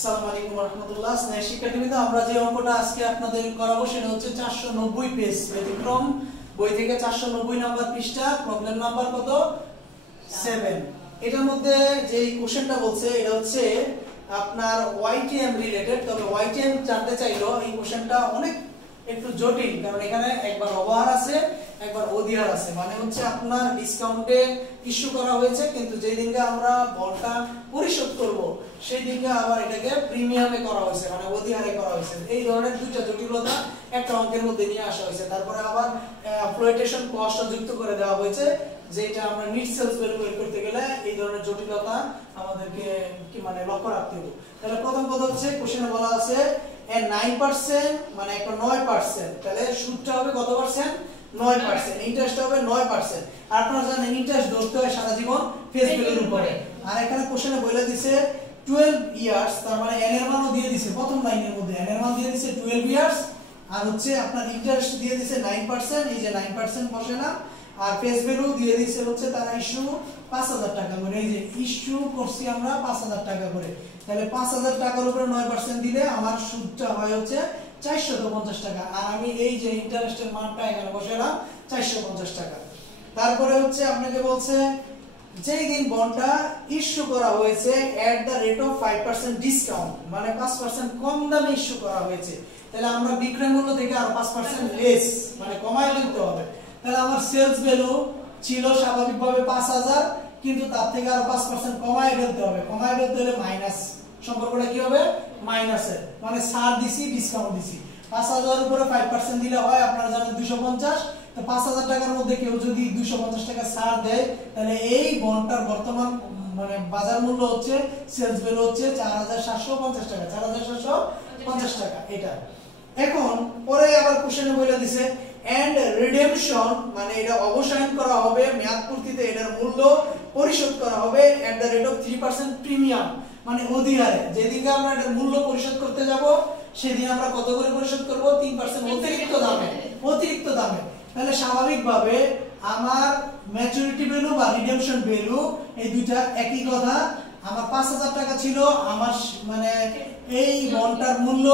আসসালামু আলাইকুম ওয়া রাহমাতুল্লাহ। স্নেহ শিক্ষার্থীবৃন্দ, আমরা যে অঙ্কটা আজকে আপনাদের করাবো সেটা হচ্ছে 490 পেজ, ব্যতিক্রম বই থেকে 490 নাম্বার পৃষ্ঠা, প্রবলেম নাম্বার কত 7। এটার মধ্যে যে কোশ্চেনটা বলছে এটা হচ্ছে আপনার ওয়াইটিএম রিলেটেড। তবে ওয়াইটিএম জানতে চাইলো এই কোশ্চেনটা অনেক একটু জটিল, কারণ এখানে একবার অবহার আছে একবার অধিহার আছে। মানে হচ্ছে আপনার ডিসকাউন্টে ইস্যু করা হয়েছে, কিন্তু যেই দিনকে আমরা বলটা পরিশোধ করব সেই দিনকে আবার এটাকে প্রিমিয়ামে করা হয়েছে, মানে অধিহারে করা হয়েছে। এই ধরনের দুইটা জটিলতা একটা অঙ্কের মধ্যে নিয়ে আসা হয়েছে। তারপরে আবার ফ্লোটেশন কস্ট যুক্ত করে দেওয়া হয়েছে, যেটা আমরা নিট সেলস ভ্যালু বের করতে গেলে এই ধরনের জটিলতা আমাদেরকে কি মানে লক্ষ্য রাখতে হবে। তাহলে প্রথম কথা হচ্ছে কোশ্চেনে বলা আছে 9% মানে একটা 9%, তাহলে সুদটা হবে কত পার্সেন্ট? 9%। ইন্টারেস্ট হবে 9%। আর আপনারা জানেন ইন্টারেস্ট ধরতে হয় সারা জীবন ফেস ভ্যালুর উপরে। আর এখানে কোশ্চেনে বলে দিয়েছে 12 ইয়ার্স, তার মানে n এর মানও দিয়ে দিয়েছে প্রথম লাইনের মধ্যে, n এর মান দিয়ে দিয়েছে 12 ইয়ার্স, আর হচ্ছে আপনার ইন্টারেস্ট দিয়ে দিয়েছে 9%, এই যে 9% বসে না। আর ফেস ভ্যালু দিয়ে দিয়েছে হচ্ছে তারা ইস্যু 5000 টাকা করে, এই যে ইস্যু করছি আমরা 5000 টাকা করে। তাহলে 5000 টাকার উপরে 9% দিলে আমার সুদটা হয় হচ্ছে 450 টাকা। আর আমি এই যে ইন্টারেস্টের মানটা এখানে বসালাম 450 টাকা। তারপরে হচ্ছে আপনাকে বলছে যেই দিন বন্ডটা ইস্যু করা হয়েছে at the rate of 5% discount, মানে 5% কম দামে ইস্যু করা হয়েছে। তাহলে আমরা বিক্রয় মূল্য থেকে আর 5% লেস মানে কমায় নিতে হবে। তাহলে আমার সেলস ভ্যালু ছিল স্বাভাবিকভাবে 5000, কিন্তু তার থেকে আরো 5% কমায় ফেলতে হবে। কমায় ফেলতে হলে মাইনাস, সম্পর্কটা কি হবে? মাইনাসের, মানে ছাড় দিছি ডিসকাউন্ট দিছি। 5000 এর উপরে 5% দিলে হয় আপনারা জানেন 250। তো 5000 টাকার মধ্যে কেউ যদি 250 টাকা ছাড় দেয়, তাহলে এই বন্ডটার বর্তমান মানে বাজার মূল্য হচ্ছে সেলস ভ্যালু হচ্ছে 4750 টাকা, 4750 টাকা এটা। এখন পরে আবার কোশ্চেনে বলে দিছে এন্ড রিডেমশন, মানে এটা অবসায়ন করা হবে মেয়াদ পূর্তিতে, এটার মূল্য পরিশোধ করা হবে at the rate of 3% premium, মানে অধিহারে। যেদিকে আমরা এটার মূল্য পরিশোধ করতে যাব সেদিন আমরা কত করে পরিশোধ করব? 3% অতিরিক্ত দামে, অতিরিক্ত দামে। তাহলে স্বাভাবিকভাবে আমার ম্যাচুরিটি ভ্যালু বা রিডেমশন ভ্যালু এই দুইটা একই কথা। আমার 5000 টাকা ছিল, আমার মানে এই বন্ডটার মূল্য,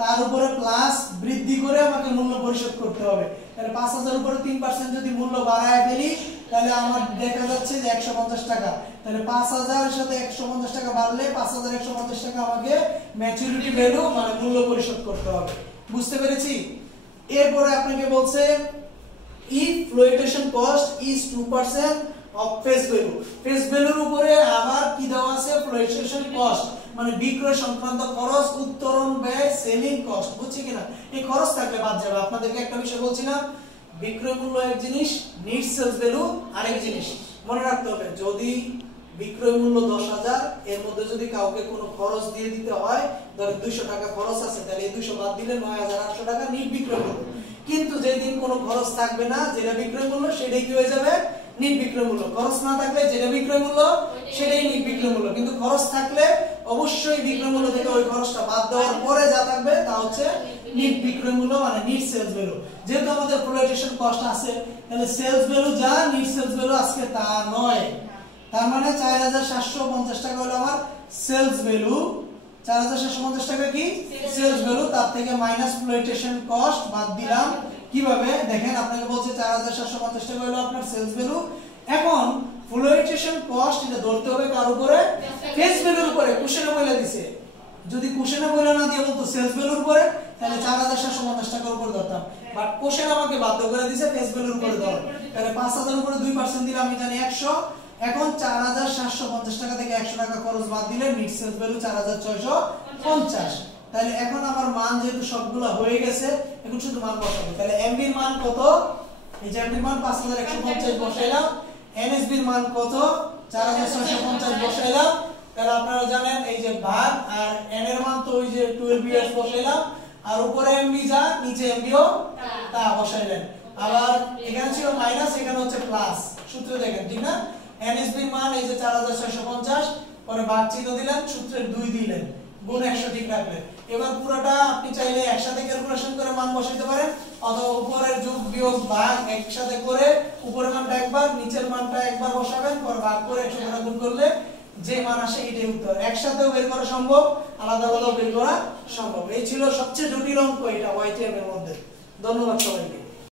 তার উপরে প্লাস বৃদ্ধি করে আমাকে মূল্য পরিশোধ করতে হবে। তাহলে 5000 উপরে 3% যদি মূল্য বাড়ায় ফেলি তাহলে আমার দেখা যাচ্ছে যে 150 টাকা। তাহলে 5000 এর সাথে 150 টাকা বাড়লে 5150 টাকা আমাকে ম্যাচুরিটি ভ্যালু মানে মূল্য পরিশোধ করতে হবে। বুঝতে পেরেছি? এরপরে আপনাকে বলছে if flotation cost is 2% of face value, face value এর উপরে আবার কি দেওয়া আছে? flotation cost মানে বিক্রয় সংক্রান্ত খরচ, উত্তোলন ব্যয়, সেলিং কস্ট। বুঝছি কিনা? এই খরচ থাকলে বাদ যাবে। আপনাদেরকে একটা বিষয় বলছিলাম, বিক্রয় মূল্য এক জিনিস, নিট সেলস ভ্যালু আরেক জিনিস। মনে রাখতে হবে, যদি বিক্রয় মূল্য 10000, এর মধ্যে যদি কাউকে কোনো খরচ দিয়ে দিতে হয়, ধরেন 200 টাকা খরচ আছে, তাহলে এই 200 বাদ দিলে 9800 টাকা নিট বিক্রয় মূল্য। কিন্তু যেদিন কোনো খরচ থাকবে না, যেটা বিক্রয় মূল্য সেটাই কি হয়ে যাবে? নিট বিক্রয় মূল্য। খরচ না থাকলে যেটা বিক্রয় মূল্য সেটাই নিট বিক্রয় মূল্য, কিন্তু খরচ থাকলে অবশ্যই বিক্রয় মূল্য থেকে ওই খরচটা বাদ দেওয়ার পরে যা থাকবে তা হচ্ছে নিট বিক্রয় মূল্য মানে নিট সেলস ভ্যালু। যেহেতু আমাদের ফ্লোটেশন কস্ট আছে, তাহলে সেলস ভ্যালু যা নিট সেলস ভ্যালু আজকে তা নয়। তার মানে 4750 টাকা হলো আমার সেলস ভ্যালু। 4750 টাকা কি সেলস ভ্যালু, তার থেকে মাইনাস ফ্লোটেশন কস্ট বাদ দিলাম। কিভাবে দেখেন, আপনাকে বলছে 4750 টাকা হলো আপনার সেলস ভ্যালু। এখন ফ্লোটেশন কস্ট এটা ধরতে হবে কার উপরে? ফেস ভ্যালুর উপরে। কোশ্চেনে বলে দিছে, যদি কোশ্চেনে বলে না দিয়ে বলতো সেলস ভ্যালুর উপরে, তাহলে 4750 টাকার উপর ধরতাম। বাট কোশ্চেন আমাকে বাধ্য করে দিছে ফেস ভ্যালুর উপরে ধরো। তাহলে 5000 উপরে 2% দিলে আমি জানি 100। এখন 4750 টাকা থেকে 100 টাকা খরচ বাদ দিলে নিট সেলস ভ্যালু 4650। তাহলে এখন আমার মান যেহেতু সবগুলো হয়ে গেছে, এখন শুধু মান বসাবো। তাহলে এমবি এর মান কত? এই যে এমবি মান 5150 বসাইলাম। এনএসবি এর মান কত? 4650 বসাইলাম। তাহলে আপনারা জানেন এই যে ভাগ, আর এন এর মান তো ওই যে 12 ইয়ার্স বসাইলাম, আর উপরে এমবি যা নিচে এমবিও তা বসাইলেন। আবার এখানে ছিল মাইনাস, এখানে হচ্ছে প্লাস। সূত্র দেখেন, ঠিক না? এনএসবি এর মান এই যে 4650, পরে ভাগ চিহ্ন দিলেন, সূত্রের 2 দিলেন, গুণ 100 ঠিক রাখলেন। এবার পুরোটা আপনি চাইলে একসাথে ক্যালকুলেশন করে মান বসাইতে পারেন, অথবা উপরের যোগ বিয়োগ ভাগ একসাথে করে উপরের মানটা একবার নিচের মানটা একবার বসাবেন, পরে ভাগ করে 100 দ্বারা গুণ করলে যে মান আসে এটাই উত্তর। একসাথেও বের করা সম্ভব, আলাদা আলাদাও বের করা সম্ভব। এই ছিল সবচেয়ে জটিল অঙ্ক এটা ওয়াইটিএম এর মধ্যে। ধন্যবাদ সবাইকে।